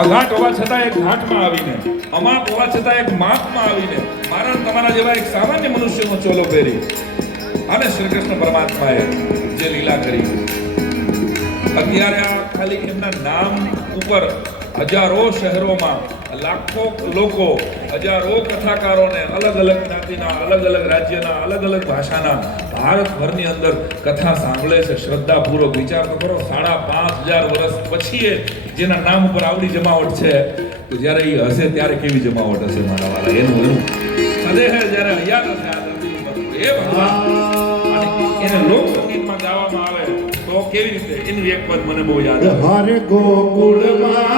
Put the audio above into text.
અઘાટ હોવા છતાં એક ઘાટમાં આવીને, અમાપ હોવા છતાં એક માપમાં આવીને મારા તમારા જેવા એક સામાન્ય મનુષ્યનો ચોલો પહેરી અને શ્રી કૃષ્ણ પરમાત્માએ જે લીલા કરી, અત્યારે આ ખાલી એમના નામ ઉપર હજારો શહેરોમાં લાખો લોકો, હજારો કથાકારોને અલગ અલગ જ્ઞાતિના, અલગ અલગ રાજ્યના, અલગ અલગ ભાષાના ભારતભરની અંદર કથા સાંભળે છે શ્રદ્ધાપૂર્વક. વિચાર તો કરો, 5,500 વર્ષ પછી જેના નામ ઉપર આવડી જમાવટ છે, તો જ્યારે એ હશે ત્યારે કેવી જમાવટ હશે મારા વાલા. એનું સદેહ જ્યારે હયાત હશે આ ધરતી ઉપર, એ ભગવાન એને લોક સંગીતમાં ગાવામાં આવે તો કેવી રીતે, એનું એક પદ મને બહુ યાદ આવે. હરે ગોકુળમાં